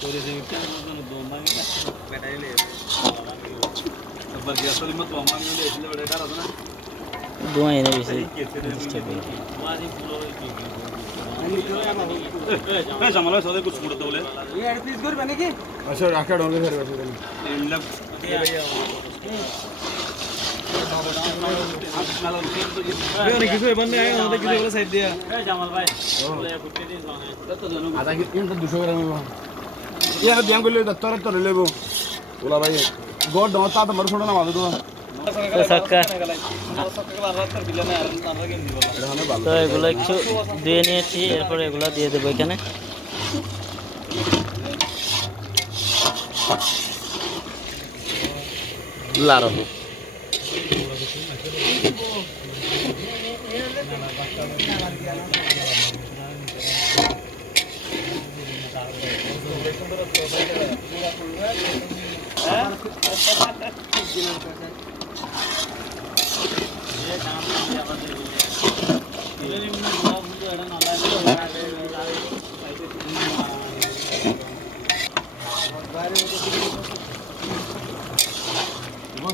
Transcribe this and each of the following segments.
Boleh sih kan mau domang kan pedai le. Bagi asal lima domang ni le isle beda cara tu na. ধোঁয়া এনে বেশি জামালা সাথে কুছ করতে বলে ये एड पीस कर बने की अच्छा राखा डाउन कर बस मतलब ये किसी बंदे आए ना किसी वाला साइड दिया जमाल भाई आधा की 200 ग्राम ये ना दियां को ले दत्तर तो ले लेबो बोला भाई गोड दोता तो मर छोड़ो ना मादो तो ছক্কা তো এগুলো একটু ধুয়ে নিয়েছি এরপরে এগুলো দিয়ে দেবো এখানে লারো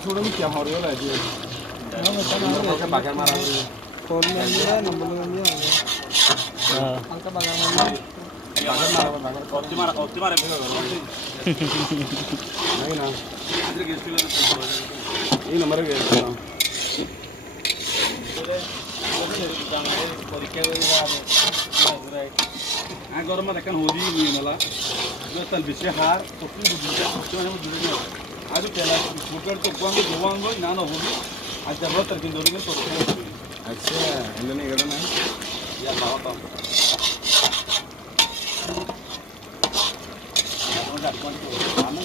छोड़ो क्या हो रहा है जी ना बाजार मारा फोन में दिया नंबर में दिया हां अंका बाजार मारा कौती मारे नहीं ना ये नंबर है गरम देखा होदी मला तल बिसे हार आज पहला मोटर तो गंगे जोवांगो नानो होगी आज जब तरकिन दोरी तो अच्छा इन्होंने इधर ना या बाबा काम